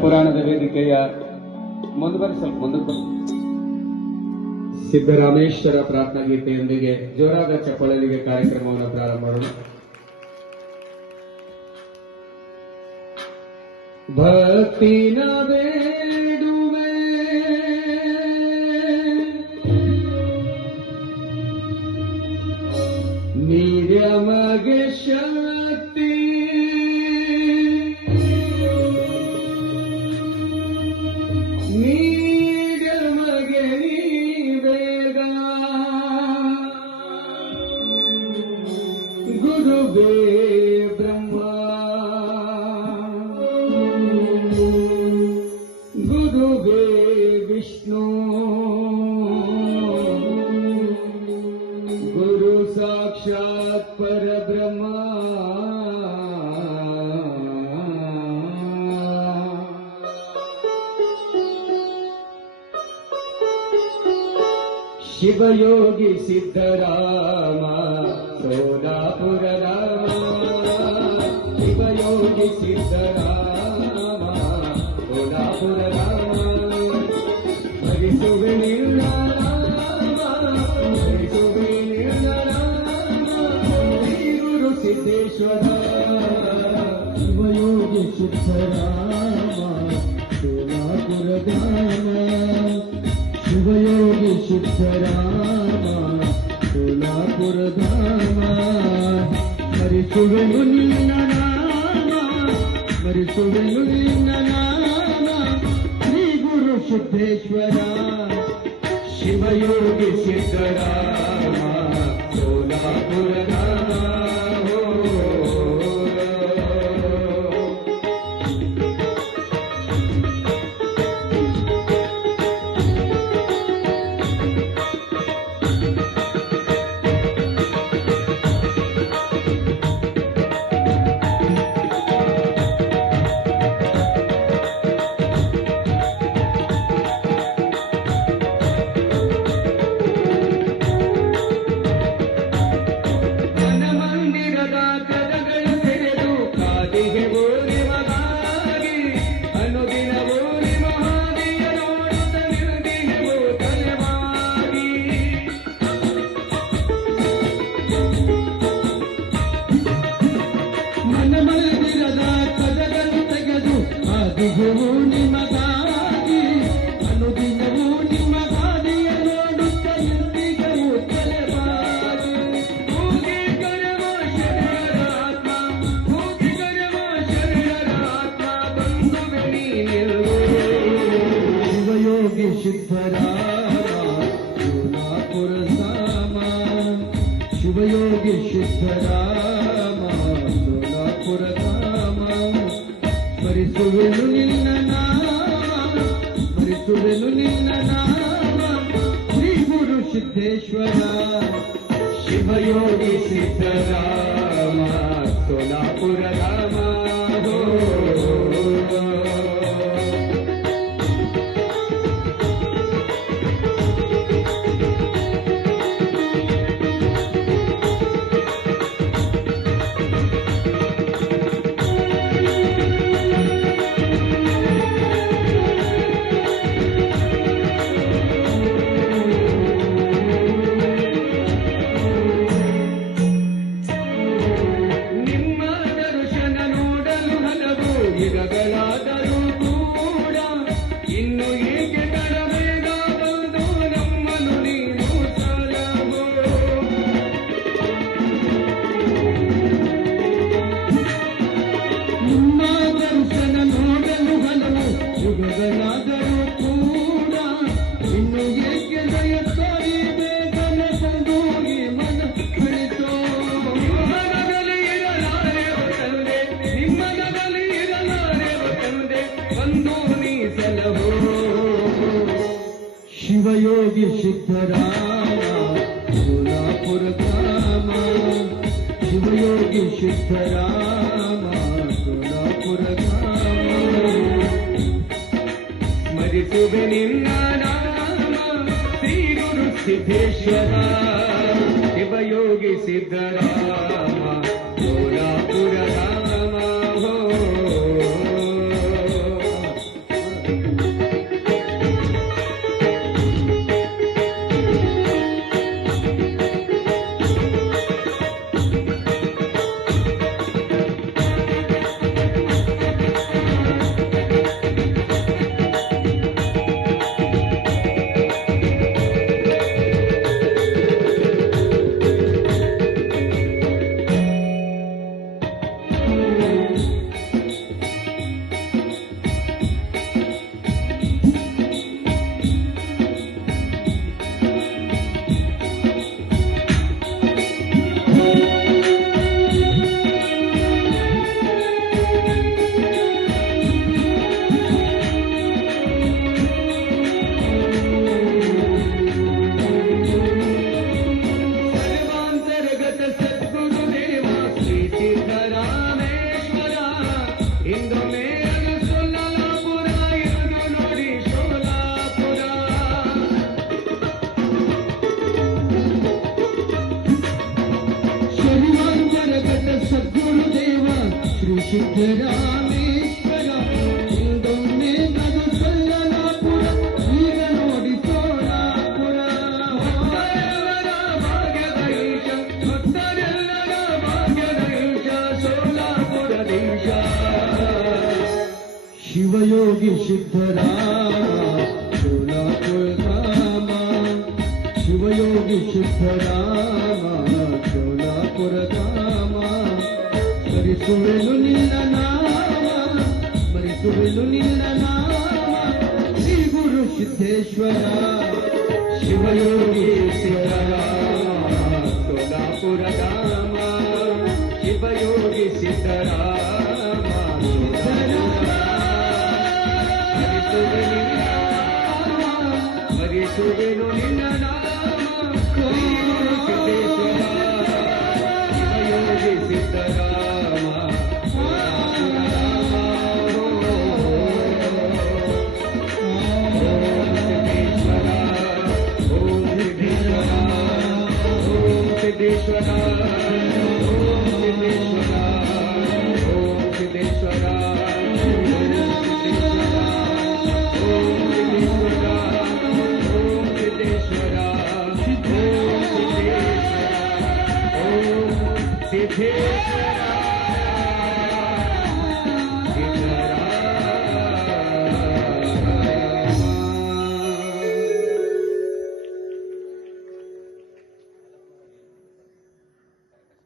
ಪುರಾಣದ ವೇದಿಕೆಯ ಮುಂದುವರೆ ಸ್ವಲ್ಪ ಮುಂದಕ್ಕೆ ಸಿದ್ದರಾಮೇಶ್ವರ ಪ್ರಾರ್ಥನಾ ಗೀತೆಯೊಂದಿಗೆ ಜೋರಾದ ಚಪ್ಪಳಲಿಗೆ ಕಾರ್ಯಕ್ರಮವನ್ನು ಪ್ರಾರಂಭ ಮಾಡೋಣ. ಭಕ್ತಿನ ಬೇಡುವೆ ನೀರ್ಯಮಗೆ ಶಕ್ತಿ ನೀರ್ಯಮಗೆ ಬೇಗ ಗುರುವೇ ಬ್ರಹ್ಮ ಗುರುವೇ ವಿಷ್ಣು ಗುರು ಸಾಕ್ಷಾತ್ ಪರಬ್ರಹ್ಮ ಶಿವಯೋಗಿ ಸಿದ್ದರಾಮ ಸೋಲಾಪುರ ರಾಮ ಶಿವಯೋಗಿ ಸಿದ್ದರಾಮ ಸೋಲಾಪುರ ರಾಮ ಹರಿಸುವೆ ನಿರ್ಣರಾಮ ಹರಿಸುವೆ ನಿರ್ಣರಾಮ ಶ್ರೀ ಗುರು ಸಿದ್ದೇಶ್ವರ ಶಿವಯೋಗಿ ಸಿದ್ದರಾಮ ಸೋಲಾಪುರ ರಾಮ ಶಿವಯೋಗಿ ಸಿದ್ದರಾಮ ಸೋಲಾಪುರ ಧಾಮ ಸ್ಮರಿಸುವೆನು ನಿನ್ನ ನಾಮ ಸ್ಮರಿಸುವೆನು ನಿನ್ನ ನಾಮ ಶ್ರೀ ಗುರು ಸಿದ್ದೇಶ್ವರ ಶಿವಯೋಗಿ ಸಿದ್ದರಾಮ ಸೋಲಾಪುರ ಧಾಮ ನಿಮಗಾಗಿ ಅನುದಿನವೂ ನಿಮ್ಮ ಗಾದಿಯ ನೋಡುತ್ತ ಎಂದಿಗೂ ತಲೆಬಾಗಿ ಭೂಗಿ ಕರವ ಶರಣರಾತ್ಮ ಭೂಗಿ ಕರವ ಶರಣರಾತ್ಮ ಬಂಧುವೆ ನೀನೆಲ್ಲೋ ಶಿವಯೋಗಿ ಸಿದ್ದರಾಮ ಸೋಲಾಪುರ ಧಾಮ ಶಿವಯೋಗಿ ಸಿದ್ದರಾಮ ಸೋಲಾಪುರ ಧಾಮ ಸ್ಮರಿಸುವೆನು ನಿನ್ನ ನಾಮ ಸ್ಮರಿಸುವೆನು ನಿನ್ನ ನಾಮ ಶ್ರೀ ಗುರು ಸಿದ್ದೇಶ್ವರ ಶಿವಯೋಗಿ ಸಿದ್ದರಾಮ ಸೋಲಾಪುರ ರಾಮ ಗಳಾದರೂ ಕೂಡ ಇನ್ನು ಏಕೆ ತಡಬೇಗ ಬಂದು ನಮ್ಮನ್ನು ನೀನು ಸಲಹೋ ನಿಮ್ಮ ದರ್ಶನ ನೋಡಲು ಹಲವು ಯುಗಗಳಾದರೂ ಕೂಡ ಇನ್ನು ಏಕೆ ದಯ ತೋರಿ ಬೇಗನೆ ತಂದು ಈ ಮನ ಕುಳಿತೋ ನಿಮ್ಮನದಲ್ಲಿ ಇರಲಾರೆ ತಂದೆ ನಿಮ್ಮನದಲ್ಲಿ ಬಂದು ನೀ ಸಲಹೋ ಶಿವಯೋಗಿ ಸಿದ್ದರಾಮ ಸೋಲಾಪುರ ಧಾಮ ಶಿವಯೋಗಿ ಸಿದ್ದರಾಮ ಸೋಲಾಪುರ ಧಾಮ ಸ್ಮರಿಸುವೆ ನಿನ್ನ ನಾಮ ಶ್ರೀ ಗುರು ಸಿದ್ದೇಶ್ವರ ಶಿವಯೋಗಿ ಸಿದ್ದರಾಮ ಸೋಲಾಪುರ ಧಾಮ ಸಿದ್ದರಾಮೇಶ್ವರ ಹಿಂದೊಮ್ಮೆ ನಗು ಸಲ್ಲನಾಪುರ ಈಗ ನೋಡಿ ಸೋಲಾಪುರ ಭಕ್ತರೆಲ್ಲರ ಭಾಗ್ಯದ ಈಶ ಭಕ್ತರೆಲ್ಲರ ಭಾಗ್ಯದ ಈಶ ಸೋಲಾಪುರ ದೇಶ ಶಿವಯೋಗಿ ಸಿದ್ದರಾಮ ಸೋಲಾಪುರ ಧಾಮ ಶಿವಯೋಗಿ ಸಿದ್ದರಾಮ ಸೋಲಾಪುರ ಧಾಮ ಸ್ಮರಿಸುವೆನು ನಿನ್ನ ನಾಮ ಸ್ಮರಿಸುವೆನು ನಿನ್ನ ನಾಮ ಶ್ರೀ ಗುರು ಸಿದ್ದೇಶ್ವರ ಶಿವಯೋಗಿ ಸಿದ್ದರಾಮ ಸೋಲಾಪುರ ಧಾಮ ಶಿವಯೋಗಿ ಸಿದ್ದರಾಮ ಸ್ಮರಿಸುವೆನು ನಿನ್ನ ನಾಮ ಶ್ರೀ ಗುರು ಸಿದ್ದೇಶ್ವರ ಶಿವಯೋಗಿ ಸಿದ್ದರಾಮ ಸಿದ್ದೇಶ್ವರ ಓಂ ಸಿದ್ದೇಶ್ವರ ಓಂ ಸಿದ್ದೇಶ್ವರ ಓಂ ಸಿದ್ದೇಶ್ವರ ಓಂ ಸಿದ್ದೇಶ್ವರ ಓಂ ಸಿದ್ದೇಶ್ವರ ಓಂ ಸಿದ್ದೇಶ್ವರ